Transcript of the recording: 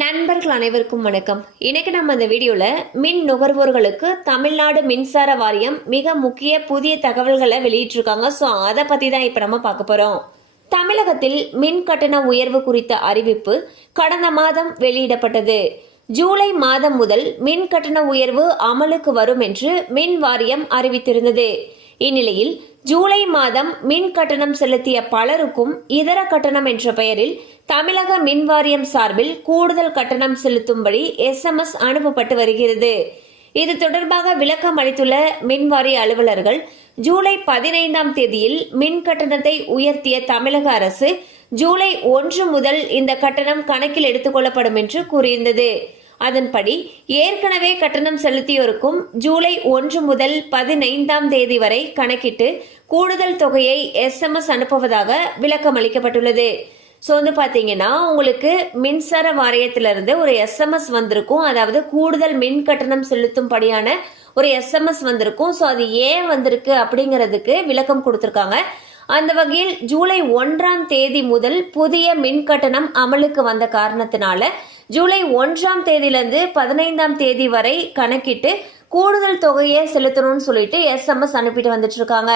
நண்பர்கள் அனைவருக்கும் வணக்கம். இன்னைக்கு நம்ம இந்த வீடியோல மின் நுகர்வோர்களுக்கு தமிழ்நாடு மின்சார வாரியம் மிக முக்கிய புதிய தகவல்களை வெளியிட்டிருக்காங்க. ஸோ அதை பத்தி தான் இப்ப நம்ம பார்க்க போறோம். தமிழகத்தில் மின் கட்டண உயர்வு குறித்த அறிவிப்பு கடந்த மாதம் வெளியிடப்பட்டது. ஜூலை மாதம் முதல் மின் கட்டண உயர்வு அமலுக்கு வரும் என்று மின் வாரியம் அறிவித்திருந்தது. இந்நிலையில் ஜூலை மாதம் மின் கட்டணம் செலுத்திய பலருக்கும் இதர கட்டணம் என்ற பெயரில் தமிழக மின் வாரியம் சார்பில் கூடுதல் கட்டணம் செலுத்தும்படி SMS அனுப்பப்பட்டு வருகிறது. இது தொடர்பாக விளக்கம் அளித்துள்ள மின்வாரிய அலுவலர்கள், ஜூலை 15ஆம் தேதியில் மின் கட்டணத்தை உயர்த்திய தமிழக அரசு ஜூலை 1 முதல் இந்த கட்டணம் கணக்கில் எடுத்துக் கொள்ளப்படும் என்று கூறியிருந்தது. அதன்படி ஏற்கனவே கட்டணம் செலுத்தியோருக்கும் ஜூலை 1 முதல் 15ஆம் தேதி வரை கணக்கிட்டு கூடுதல் தொகையை SMS அனுப்புவதாக விளக்கம் அளிக்கப்பட்டுள்ளது. ஸோ பாத்தீங்கன்னா உங்களுக்கு மின்சார வாரியத்திலிருந்து ஒரு SMS வந்திருக்கும். அதாவது கூடுதல் மின் கட்டணம் செலுத்தும்படியான ஒரு SMS வந்திருக்கும். ஸோ அது ஏன் வந்திருக்கு அப்படிங்கிறதுக்கு விளக்கம் கொடுத்திருக்காங்க. அந்த வகையில் ஜூலை 1ஆம் தேதி முதல் புதிய மின் கட்டணம் அமலுக்கு வந்த காரணத்தினால ஜூலை 1ஆம் தேதியிலிருந்து 15ஆம் தேதி வரை கணக்கிட்டு கூடுதல் தொகையை செலுத்தணும்னு சொல்லிட்டு SMS அனுப்பிட்டு வந்துட்டு இருக்காங்க.